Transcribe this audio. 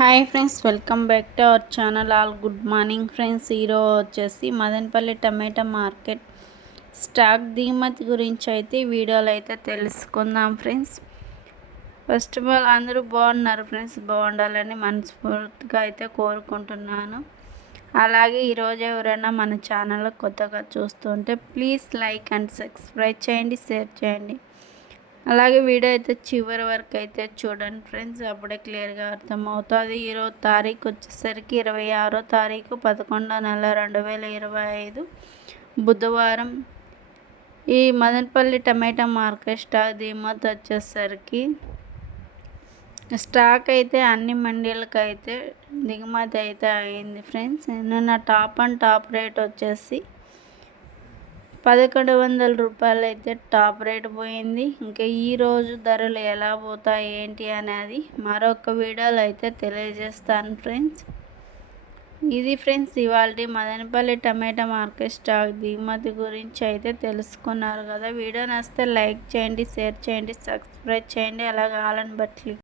Hi friends welcome back to our channel. All good morning friends. ఈరోజు వచ్చేసి Madanapalle tomato market stock దిగుమతి గురించి అయితే వీడియోలో అయితే తెలుసుకుందాం ఫ్రెండ్స్. ఫస్ట్ ఆఫ్ ఆల్ అందరూ బాగున్నారు ఫ్రెండ్స్. బాగుండాలని మనస్ఫూర్తిగా అయితే కోరుకుంటున్నాను. అలాగే ఈరోజు ఎవరైనా మన ఛానల్ కొత్తగా చూస్తుంటే ప్లీజ్ లైక్ అండ్ సబ్స్క్రైబ్ చేయండి షేర్ చేయండి. అలాగే వీడియో అయితే చివరి వరకు అయితే చూడండి ఫ్రెండ్స్ అప్పుడే క్లియర్గా అర్థమవుతుంది. ఈరోజు తారీఖు వచ్చేసరికి ఇరవై ఆరో తారీఖు పదకొండో నెల రెండు వేల ఇరవై ఐదు బుధవారం. ఈ మదనపల్లి టమాటా మార్కెట్ స్టాక్ దిగుమతి వచ్చేసరికి స్టాక్ అయితే అన్ని మండీలకు అయితే దిగుమతి అయితే అయింది ఫ్రెండ్స్. నిన్న టాప్ అండ్ టాప్ రేట్ వచ్చేసి పదకొండు వందల రూపాయలు అయితే టాప్ రేట్ పోయింది. ఇంకా ఈరోజు ధరలు ఎలా పోతాయి ఏంటి అనేది మరొక వీడియోలో అయితే తెలియజేస్తాను ఫ్రెండ్స్. ఇది ఫ్రెండ్స్ ఇవాళ మదనపల్లి టమాటా మార్కెట్ స్టాక్ దిగుమతి గురించి అయితే తెలుసుకున్నారు కదా. వీడియో నచ్చితే లైక్ చేయండి షేర్ చేయండి సబ్స్క్రైబ్ చేయండి. అలాగే ఆలని బట్టి